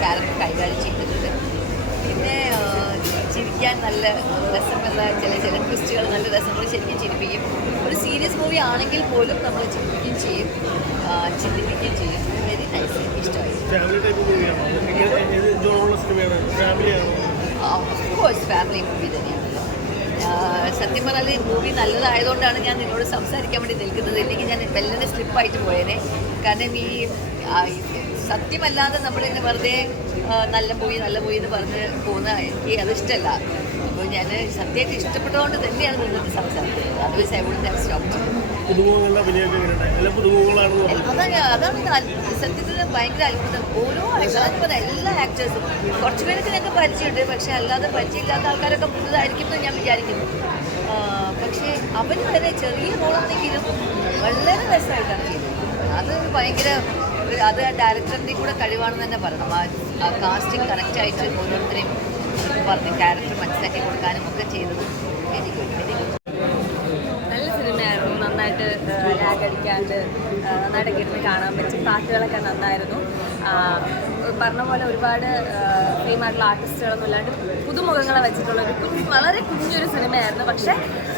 Character കൈകാര്യം ചെയ്തിട്ടുണ്ട്. പിന്നെ ചിരിക്കാൻ നല്ല രസമുള്ള ചില ട്വിസ്റ്റുകൾ, നല്ല രസങ്ങൾ ശരിക്കും ചിരിപ്പിക്കും. ഒരു സീരിയസ് മൂവി ആണെങ്കിൽ പോലും നമ്മൾ ചിരിപ്പിക്കുകയും ചെയ്യും, ചിന്തിപ്പിക്കുകയും ചെയ്യും. വെരി നൈസ്, ഇഷ്ടമായി. ഓഫ്കോഴ്സ് ഫാമിലി മൂവി തന്നെയാണ്. സത്യം പറഞ്ഞാൽ ഈ മൂവി നല്ലതായതുകൊണ്ടാണ് ഞാൻ നിന്നോട് സംസാരിക്കാൻ വേണ്ടി നിൽക്കുന്നത്. ഇല്ലെങ്കിൽ ഞാൻ മെല്ലനെ സ്ലിപ്പായിട്ട് പോയേനെ. കാരണം ഈ സത്യമല്ലാതെ നമ്മളിങ്ങനെ വെറുതെ നല്ല മൂവി എന്ന് പറഞ്ഞ് പോകുന്ന എനിക്ക് അത് ഇഷ്ടമല്ല. അപ്പോൾ ഞാൻ സത്യമായിട്ട് ഇഷ്ടപ്പെട്ടതുകൊണ്ട് തന്നെയാണ് നിന്നത് സംസാരിക്കുന്നത്. Otherwise I wouldn't have stopped. അതാണ് സത്യത്തിൽ ഭയങ്കര അത്ഭുതം. ഓരോ ആക്ടേഴ്സും എല്ലാ ആക്ടേഴ്സും കുറച്ച് പേർക്ക് ഞങ്ങൾക്ക് പരിചയമുണ്ട്, പക്ഷേ അല്ലാതെ പരിചയമില്ലാത്ത ആൾക്കാരൊക്കെ പുതുതായിരിക്കും എന്ന് ഞാൻ വിചാരിക്കുന്നു. പക്ഷേ അവർ വരെ ചെറിയ റോളാണെങ്കിലും വളരെ രസമായിട്ടാണ് ചെയ്തത്. അത് ഭയങ്കര അത് ഡയറക്ടറിൻ്റെയും കൂടെ കഴിവാണെന്ന് തന്നെ പറയണം. ആ കാസ്റ്റിംഗ് കറക്റ്റായിട്ട് ഓരോരുത്തരെയും പറഞ്ഞ് ക്യാരക്ടർ മനസ്സിലാക്കി കൊടുക്കാനും ഒക്കെ ചെയ്തത് എനിക്ക് നല്ല സിനിമയായിരുന്നു. നന്നായിട്ട് ലാഗ് അടിക്കാണ്ട് നന്നായിട്ടൊക്കെ ഇരുന്ന് കാണാൻ പറ്റും. പാട്ടുകളൊക്കെ നന്നായിരുന്നു. പറഞ്ഞ പോലെ ഒരുപാട് ഫെയിമായിട്ടുള്ള ആർട്ടിസ്റ്റുകളൊന്നും ഇല്ലാണ്ട് പുതുമുഖങ്ങളെ വെച്ചിട്ടുള്ളൊരു വളരെ കുഞ്ഞൊരു സിനിമയായിരുന്നു. പക്ഷേ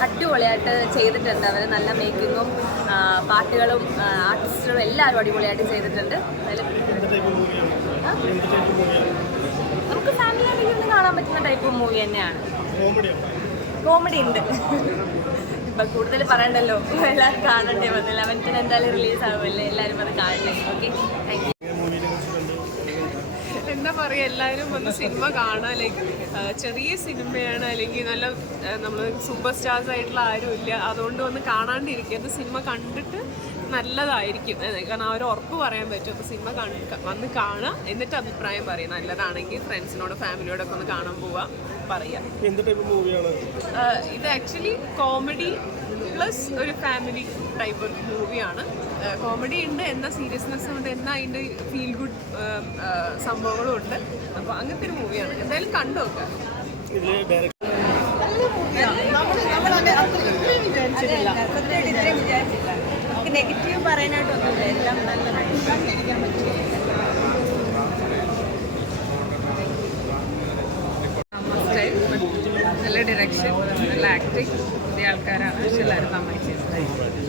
അടിപൊളിയായിട്ട് ചെയ്തിട്ടുണ്ട് അവർ. നല്ല മേക്കിങ്ങും പാട്ടുകളും ആർട്ടിസ്റ്റുകളും എല്ലാവരും അടിപൊളിയായിട്ട് ചെയ്തിട്ടുണ്ട്. നമുക്ക് ഫാമിലിയായിട്ട് ഇരുന്ന് കാണാൻ പറ്റുന്ന ടൈപ്പ് മൂവി തന്നെയാണ്. കോമഡി ഉണ്ട്. ഇപ്പം കൂടുതൽ പറയണ്ടല്ലോ, എല്ലാവരും കാണണ്ടേ. 11th എന്തായാലും റിലീസ് ആവുമല്ലേ, എല്ലാവരും അത് കാണണ്ടേ. Okay, thank you. എന്താ പറയുക, എല്ലാവരും വന്ന് സിനിമ കാണാൻ. ലൈക്ക് ചെറിയ സിനിമയാണ്, അല്ലെങ്കിൽ നല്ല നമ്മൾ സൂപ്പർ സ്റ്റാർസ് ആയിട്ടുള്ള ആരും ഇല്ല, അതുകൊണ്ട് വന്ന് കാണാണ്ടിരിക്കുക. അത് സിനിമ കണ്ടിട്ട് നല്ലതായിരിക്കും, കാരണം അവർ ഉറപ്പ് പറയാൻ പറ്റും. അപ്പോൾ സിനിമ വന്ന് കാണുക, എന്നിട്ട് അഭിപ്രായം പറയുക. നല്ലതാണെങ്കിൽ ഫ്രണ്ട്സിനോട് ഫാമിലിയോടൊക്കെ ഒന്ന് കാണാൻ പോവുക, പറയാം. ഇത് ആക്ച്വലി കോമഡി പ്ലസ് ഒരു ഫാമിലി ടൈപ്പ് മൂവിയാണ്. കോമഡി ഉണ്ട്, എന്നാൽ സീരിയസ്നെസ് ഉണ്ട്, എന്നാൽ അതിൻ്റെ ഫീൽ ഗുഡ് സംഭവങ്ങളും ഉണ്ട്. അപ്പോൾ അങ്ങനത്തെ ഒരു മൂവിയാണ്. എന്തായാലും കണ്ടു നോക്കുക. നമുക്ക് നെഗറ്റീവ് പറയാനായിട്ടൊന്നുമില്ല, എല്ലാം നല്ലതായിട്ട് നല്ല ഡിറക്ഷൻ, നല്ല ആക്ടിങ്, പുതിയ ആൾക്കാരാണ്. പക്ഷെ എല്ലാവരും നന്നായി ചെയ്തത്.